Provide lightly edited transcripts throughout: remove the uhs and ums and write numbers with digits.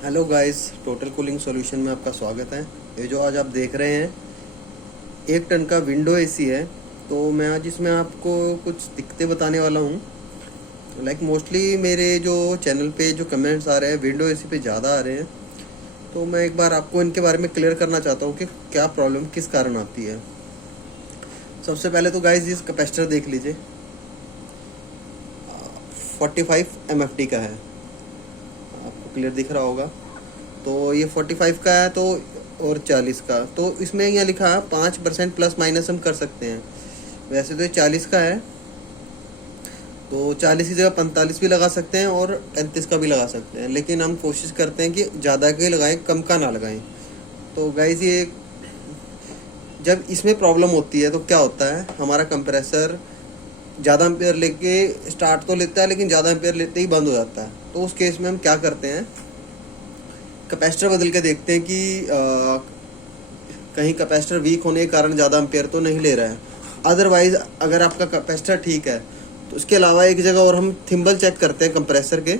Hello guys, total cooling solution में आपका स्वागत है। ये जो आज आप देख रहे हैं 1 टन का विंडो एसी है। तो मैं आज इसमें आपको कुछ दिक्कतें बताने वाला हूँ। मोस्टली मेरे जो चैनल पे जो कमेंट्स आ रहे हैं विंडो एसी पे ज़्यादा आ रहे हैं। तो मैं एक बार आपको इनके बारे में क्लियर करना चाहता हूँ कि क्या प्रॉब्लम किस कारण आती है। सबसे पहले तो गाइस इस कैपेसिटर देख लीजिए, 45 MFD का है, आपको क्लियर दिख रहा होगा। तो ये 45 का है तो और 40 का, तो इसमें यहाँ लिखा है 5% प्लस माइनस हम कर सकते हैं। वैसे तो ये 40 का है, तो 40 की जगह 45 भी लगा सकते हैं और 35 का भी लगा सकते हैं, लेकिन हम कोशिश करते हैं कि ज़्यादा के लगाएं, कम का ना लगाएं। तो गाइज ये जब इसमें प्रॉब्लम होती है तो क्या होता है, हमारा कंप्रेसर ज़्यादा एम्पेयर लेके स्टार्ट तो लेता है, लेकिन ज़्यादा एम्पेयर लेते ही बंद हो जाता है। तो उस केस में हम क्या करते हैं, कैपेसिटर बदल के देखते हैं कि कहीं कैपेसिटर वीक होने के कारण ज़्यादा एम्पेयर तो नहीं ले रहा है। अदरवाइज़ अगर आपका कैपेसिटर ठीक है तो उसके अलावा एक जगह और हम थिम्बल चेक करते हैं कंप्रेसर के।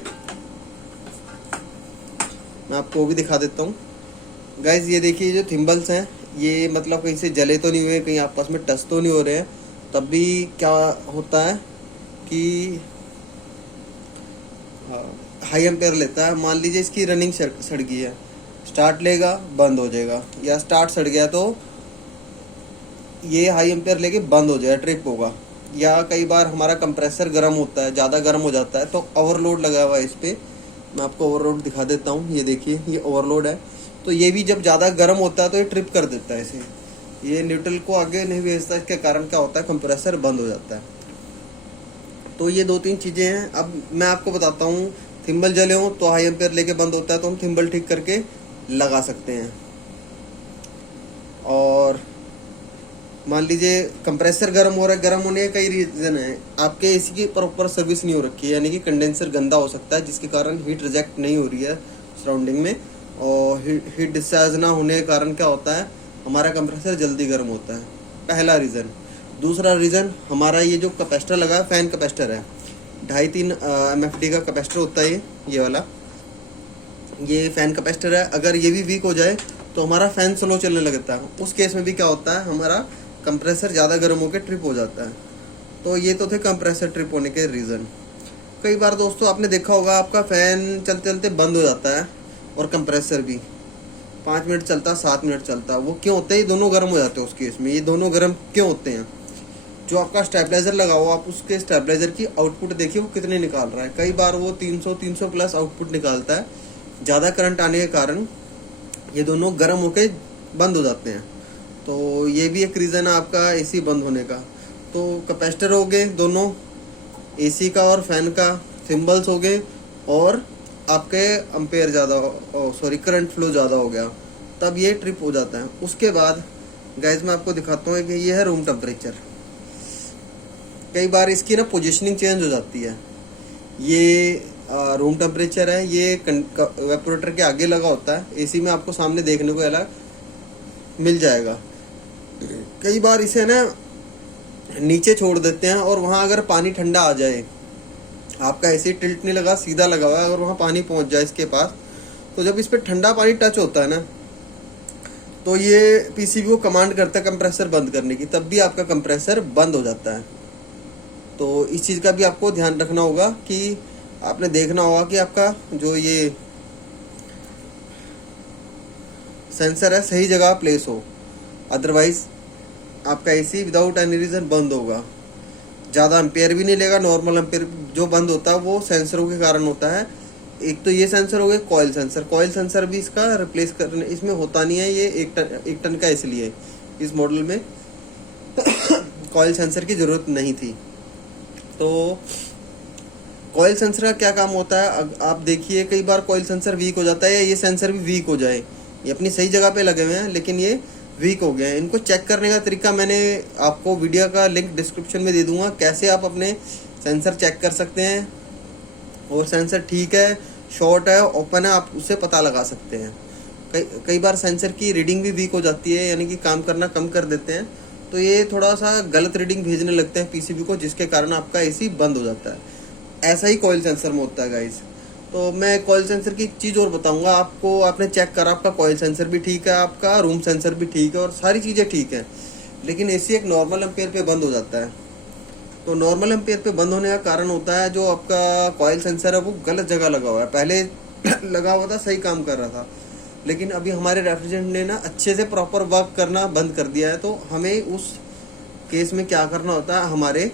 मैं आपको वो भी दिखा देता हूँ। गाइज ये देखिए, जो थिम्बल्स हैं ये मतलब कहीं से जले तो नहीं हुए, कहीं आपस में टच तो नहीं हो रहे हैं। तब भी क्या होता है कि हाई एम्पेयर लेता है। मान लीजिए इसकी रनिंग सड़ गई है, स्टार्ट लेगा बंद हो जाएगा, या स्टार्ट सड़ गया तो ये हाई एम्पेयर लेके बंद हो जाएगा, ट्रिप होगा। या कई बार हमारा कंप्रेसर गर्म होता है, ज़्यादा गर्म हो जाता है तो ओवरलोड लगा हुआ है इस पर। मैं आपको ओवरलोड दिखा देता हूँ। ये देखिए, ये ओवरलोड है। तो ये भी जब ज़्यादा गर्म होता है तो ये ट्रिप कर देता है इसे, ये न्यूट्रल को आगे नहीं भेजता। इसके कारण क्या होता है, कंप्रेसर बंद हो जाता है। तो ये 2-3 चीज़ें हैं। अब मैं आपको बताता हूँ, थिम्बल जले हो तो हाई एम्पेयर लेके बंद होता है, तो हम थिम्बल ठीक करके लगा सकते हैं। और मान लीजिए कंप्रेसर गर्म हो रहा है, गर्म होने के कई रीज़न है। आपके एसी की प्रॉपर सर्विस नहीं हो रखी है, यानी कि कंडेंसर गंदा हो सकता है, जिसके कारण हीट रिजेक्ट नहीं हो रही है सराउंडिंग में। और हीट डिस्चार्ज ना होने के कारण क्या होता है, हमारा कंप्रेसर जल्दी गर्म होता है, पहला रीज़न। दूसरा रीज़न, हमारा ये जो कैपेसिटर लगा है फ़ैन कैपेसिटर है, 2.5-3 MFD का कैपेसिटर होता है ये वाला। ये फ़ैन कैपेसिटर है, अगर ये भी वीक हो जाए तो हमारा फ़ैन स्लो चलने लगता है। उस केस में भी क्या होता है, हमारा कंप्रेसर ज़्यादा गर्म होकर ट्रिप हो जाता है। तो ये तो थे कंप्रेसर ट्रिप होने के रीज़न। कई बार दोस्तों आपने देखा होगा, आपका फ़ैन चलते चलते बंद हो जाता है और कंप्रेसर भी 5 मिनट चलता, 7 मिनट चलता। वो क्यों होता है, ये दोनों गर्म हो जाते हैं उस केस में। ये दोनों गर्म क्यों होते हैं, जो आपका स्टेबलाइजर लगा हुआ, आप उसके स्टेबलाइजर की आउटपुट देखिए वो कितने निकाल रहा है। कई बार वो 300 प्लस आउटपुट निकालता है। ज़्यादा करंट आने के कारण ये दोनों गर्म होके बंद हो जाते हैं। तो ये भी एक रीज़न है आपका एसी बंद होने का। तो कैपेसिटर हो गए दोनों, एसी का और फैन का, सिंबल्स हो गए, और आपके अम्पेयर ज़्यादा, करंट फ्लो ज़्यादा हो गया, तब ये ट्रिप हो जाता है। उसके बाद गाइस मैं आपको दिखाता हूँ कि ये है रूम टेम्परेचर। कई बार इसकी ना पोजीशनिंग चेंज हो जाती है। ये रूम टेम्परेचर है, ये वेपोरेटर के आगे लगा होता है। एसी में आपको सामने देखने को अलग मिल जाएगा। कई बार इसे ना नीचे छोड़ देते हैं, और वहाँ अगर पानी ठंडा आ जाए, आपका एसी टिल्ट नहीं लगा, सीधा लगा हुआ है, अगर वहाँ पानी पहुँच जाए इसके पास, तो जब इस पर ठंडा पानी टच होता है ना, तो ये पीसीबी को कमांड करता है कंप्रेसर बंद करने की, तब भी आपका कंप्रेसर बंद हो जाता है। तो इस चीज़ का भी आपको ध्यान रखना होगा कि आपने देखना होगा कि आपका जो ये सेंसर है सही जगह प्लेस हो। अदरवाइज आपका एसी विदाउट एनी रीज़न बंद होगा, ज़्यादा एम्पेयर भी नहीं लेगा। नॉर्मल एम्पेयर जो बंद होता है वो सेंसरों के कारण होता है। एक तो ये सेंसर हो गए कॉइल सेंसर, कॉइल सेंसर भी इसका रिप्लेस करने इसमें होता नहीं है। ये 1 टन का, इसलिए इस मॉडल में कॉइल सेंसर की ज़रूरत नहीं थी। तो कॉइल सेंसर का क्या काम होता है, आप देखिए, कई बार कॉइल सेंसर वीक हो जाता है, या ये सेंसर भी वीक हो जाए। ये अपनी सही जगह पे लगे हुए हैं लेकिन ये वीक हो गए हैं। इनको चेक करने का तरीका मैंने आपको वीडियो का लिंक डिस्क्रिप्शन में दे दूंगा, कैसे आप अपने सेंसर चेक कर सकते हैं, और सेंसर ठीक है, शॉर्ट है, ओपन है, आप उससे पता लगा सकते हैं। कई बार सेंसर की रीडिंग भी वीक हो जाती है, यानी कि काम करना कम कर देते हैं, तो ये थोड़ा सा गलत रीडिंग भेजने लगते हैं पीसीबी को, जिसके कारण आपका एसी बंद हो जाता है। ऐसा ही कॉइल सेंसर में होता है गाइस। तो मैं कॉइल सेंसर की एक चीज़ और बताऊंगा आपको। आपने चेक करा, आपका कॉइल सेंसर भी ठीक है, आपका रूम सेंसर भी ठीक है और सारी चीज़ें ठीक है, लेकिन एसी एक नॉर्मल एम्पेयर पे बंद हो जाता है। तो नॉर्मल एम्पेयर पे बंद होने का कारण होता है जो आपका कॉइल सेंसर है वो गलत जगह लगा हुआ है। पहले लगा हुआ था, सही काम कर रहा था, लेकिन अभी हमारे रेफ्रिजरेंट ने ना अच्छे से प्रॉपर वर्क करना बंद कर दिया है। तो हमें उस केस में क्या करना होता है, हमारे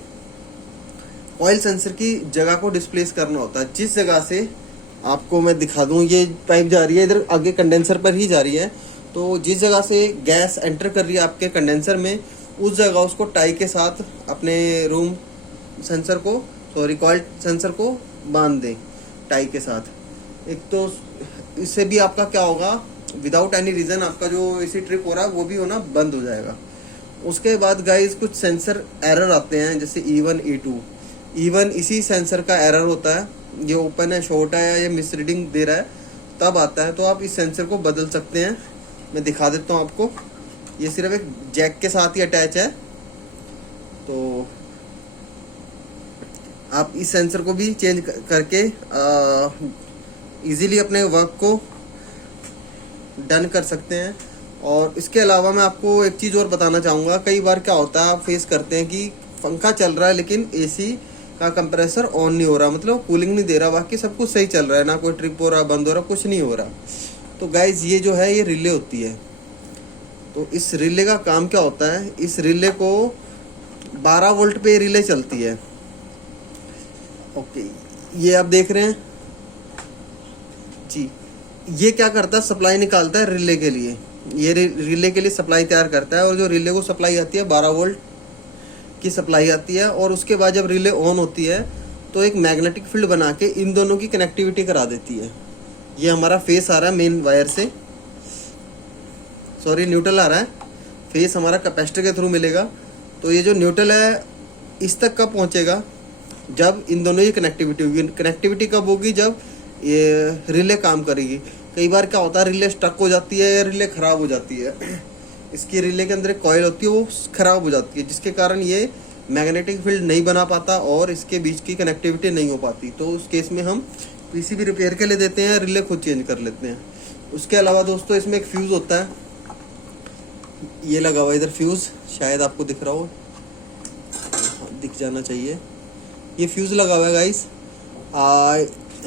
ऑयल सेंसर की जगह को डिस्प्लेस करना होता है। जिस जगह से आपको मैं दिखा दूं, ये पाइप जा रही है इधर आगे कंडेंसर पर ही जा रही है, तो जिस जगह से गैस एंटर कर रही है आपके कंडेंसर में, उस जगह उसको टाई के साथ अपने रूम सेंसर को, सॉरी कॉइल सेंसर को बांध दें टाई के साथ। एक तो इससे भी आपका क्या होगा, विदाउट एनी रीज़न आपका जो एसी ट्रिप हो रहा है वो भी होना बंद हो जाएगा। उसके बाद गाइस कुछ सेंसर एरर आते हैं, जैसे E1 E2। E1 इसी सेंसर का एरर होता है, ये ओपन है, शॉर्ट है या ये मिसरीडिंग दे रहा है तब आता है। तो आप इस सेंसर को बदल सकते हैं, मैं दिखा देता हूँ आपको। ये सिर्फ एक जैक के साथ ही अटैच है, तो आप इस सेंसर को भी चेंज करके इजीली अपने वर्क को डन कर सकते हैं। और इसके अलावा मैं आपको एक चीज़ और बताना चाहूँगा। कई बार क्या होता है, आप फेस करते हैं कि पंखा चल रहा है लेकिन एसी का कंप्रेसर ऑन नहीं हो रहा, मतलब कूलिंग नहीं दे रहा, बाकी सब कुछ सही चल रहा है, ना कोई ट्रिप हो रहा, बंद हो रहा, कुछ नहीं हो रहा। तो गाइज ये जो है ये रिले होती है। तो इस रिले का काम क्या होता है, इस रिले को 12 वोल्ट पे रिले चलती है। ओके, ये आप देख रहे हैं जी, ये क्या करता है, सप्लाई निकालता है रिले के लिए। ये रिले के लिए सप्लाई तैयार करता है, और जो रिले को सप्लाई आती है 12 वोल्ट की सप्लाई आती है। और उसके बाद जब रिले ऑन होती है तो एक मैग्नेटिक फील्ड बना के इन दोनों की कनेक्टिविटी करा देती है। ये हमारा फेस आ रहा है मेन वायर से, सॉरी न्यूट्रल आ रहा है, फेस हमारा कैपेसिटर के थ्रू मिलेगा। तो ये जो न्यूट्रल है इस तक कब पहुंचेगा, जब इन दोनों की कनेक्टिविटी होगी। कनेक्टिविटी कब होगी, जब ये रिले काम करेगी। कई बार क्या होता है, रिले स्टक हो जाती है या रिले ख़राब हो जाती है। इसकी रिले के अंदर एक कॉइल होती है वो ख़राब हो जाती है, जिसके कारण ये मैग्नेटिक फील्ड नहीं बना पाता और इसके बीच की कनेक्टिविटी नहीं हो पाती। तो उस केस में हम पीसीबी रिपेयर के लिए देते हैं, रिले खुद चेंज कर लेते हैं। उसके अलावा दोस्तों इसमें एक फ्यूज़ होता है, ये लगा हुआ इधर फ्यूज़, शायद आपको दिख रहा हो, दिख जाना चाहिए। ये फ्यूज़ लगा हुआ है गाइस।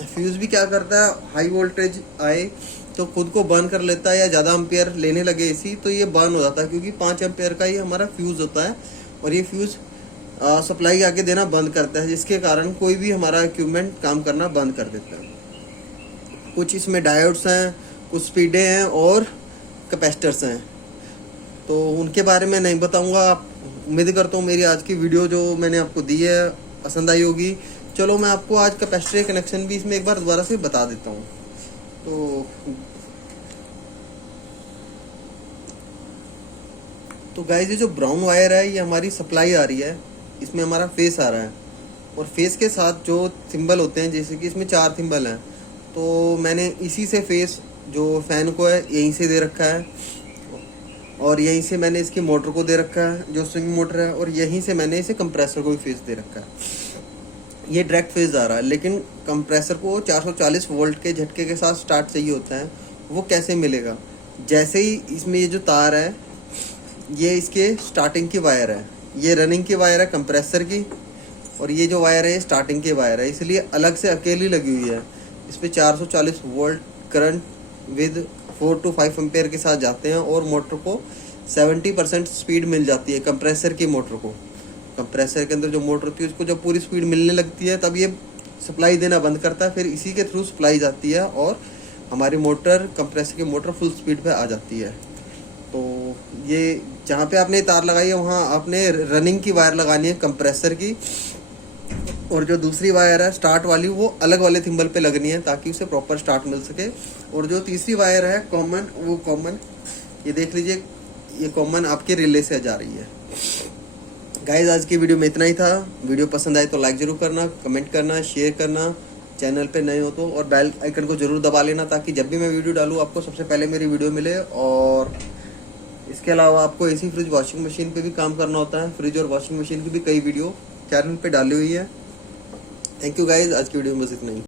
फ्यूज़ भी क्या करता है, हाई वोल्टेज आए तो खुद को बर्न कर लेता है, या ज़्यादा एम्पेयर लेने लगे एसी तो ये बर्न हो जाता है, क्योंकि 5 एम्पेयर का ही हमारा फ्यूज़ होता है। और ये फ्यूज़ सप्लाई आके देना बंद करता है, जिसके कारण कोई भी हमारा इक्विपमेंट काम करना बंद कर देता है। कुछ इसमें डायोड्स हैं, कुछ स्पीडें हैं और कैपेसिटर्स हैं, तो उनके बारे में नहीं बताऊंगा। उम्मीद करता हूँ मेरी आज की वीडियो जो मैंने आपको दी है पसंद आई होगी। चलो मैं आपको आज कैपेसिटर कनेक्शन भी इसमें एक बार दोबारा से बता देता हूँ। तो गाइस ये जो ब्राउन वायर है ये हमारी सप्लाई आ रही है, इसमें हमारा फेस आ रहा है, और फेस के साथ जो थिम्बल होते हैं, जैसे कि इसमें 4 थिम्बल हैं, तो मैंने इसी से फेस जो फ़ैन को है यहीं से दे रखा है, और यहीं से मैंने इसकी मोटर को दे रखा है जो स्विंग मोटर है, और यहीं से मैंने इसे कंप्रेसर को भी फेस दे रखा है। ये डायरेक्ट फेस आ रहा है, लेकिन कंप्रेसर को 440 वोल्ट के झटके के साथ स्टार्ट चाहिए होता है। वो कैसे मिलेगा, जैसे ही इसमें ये जो तार है ये इसके स्टार्टिंग की वायर है, ये रनिंग की वायर है कंप्रेसर की, और ये जो वायर है ये स्टार्टिंग की वायर है, इसलिए अलग से अकेली लगी हुई है। इस पर 440 volt current with 4 to 5 ampere के साथ जाते हैं, और मोटर को 70% स्पीड मिल जाती है। कंप्रेसर की मोटर को, कंप्रेसर के अंदर जो मोटर होती है उसको जब पूरी स्पीड मिलने लगती है तब ये सप्लाई देना बंद करता है, फिर इसी के थ्रू सप्लाई जाती है और हमारी मोटर, कंप्रेसर की मोटर फुल स्पीड पे आ जाती है। तो ये जहाँ पे आपने तार लगाई है वहाँ आपने रनिंग की वायर लगानी है कंप्रेसर की, और जो दूसरी वायर है स्टार्ट वाली वो अलग वाले थिम्बल पे लगनी है ताकि उसे प्रॉपर स्टार्ट मिल सके। और जो तीसरी वायर है कॉमन, वो कॉमन ये देख लीजिए, ये कॉमन आपके रिले से जा रही है। गाइस आज की वीडियो में इतना ही था। वीडियो पसंद आए तो लाइक ज़रूर करना, कमेंट करना, शेयर करना, चैनल पे नए हो तो, और बेल आइकन को ज़रूर दबा लेना ताकि जब भी मैं वीडियो डालूँ आपको सबसे पहले मेरी वीडियो मिले। और इसके अलावा आपको एसी, फ्रिज, वॉशिंग मशीन पे भी काम करना होता है। फ्रिज और वॉशिंग मशीन की भी कई वीडियो चैनल पे डाली हुई है। थैंक यू गाइस, आज की वीडियो में बस इतना ही।